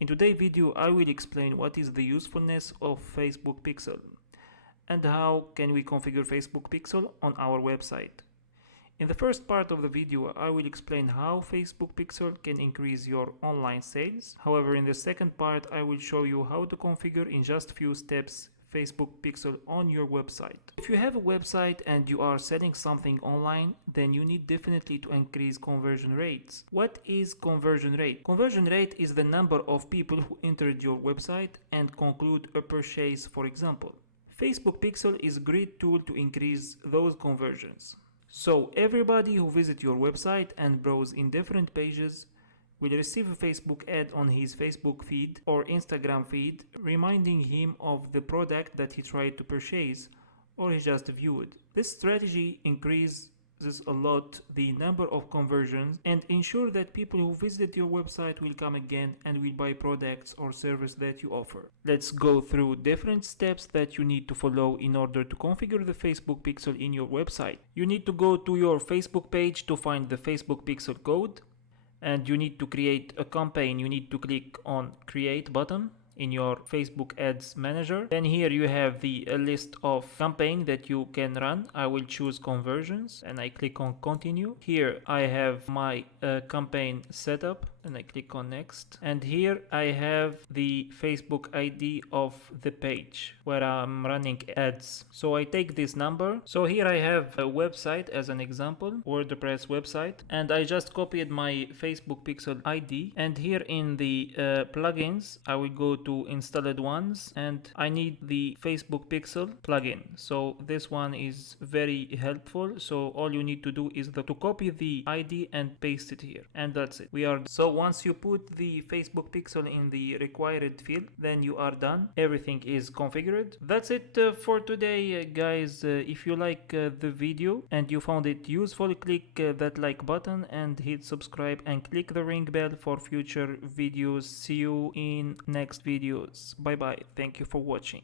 In today's video, I will explain what is the usefulness of Facebook Pixel and how can we configure Facebook Pixel on our website. In the first part of the video, I will explain how Facebook Pixel can increase your online sales. However, in the second part, I will show you how to configure in just few steps Facebook Pixel on your website. If you have a website and you are selling something online, then you need definitely to increase conversion rates. What is conversion rate? Conversion rate is the number of people who entered your website and conclude a purchase, for example. Facebook Pixel is a great tool to increase those conversions. So everybody who visits your website and browse in different pages will receive a Facebook ad on his Facebook feed or Instagram feed reminding him of the product that he tried to purchase or he just viewed. This strategy increases a lot the number of conversions and ensure that people who visit your website will come again and will buy products or service that you offer. Let's go through different steps that you need to follow in order to configure the Facebook Pixel in your website. You need to go to your Facebook page to find the Facebook Pixel code. And you need to create a campaign. You need to click on create button in your Facebook ads manager. Then here you have the list of campaign that you can run. I will choose conversions and I click on continue. Here I have my campaign setup and I click on next. And here I have the Facebook ID of the page where I'm running ads. So I take this number. So here I have a website as an example, WordPress website, and I just copied my Facebook Pixel ID. And here in the plugins, I will go to installed ones and I need the Facebook Pixel plugin. So this one is very helpful. So all you need to do is to copy the ID and paste it here, and that's it. We are so once you put the Facebook Pixel in the required field, then you are done. Everything is configured. That's it for today, guys. If you like the video and you found it useful, click that like button and hit subscribe and click the ring bell for future videos. See you in next videos. Bye bye. Thank you for watching.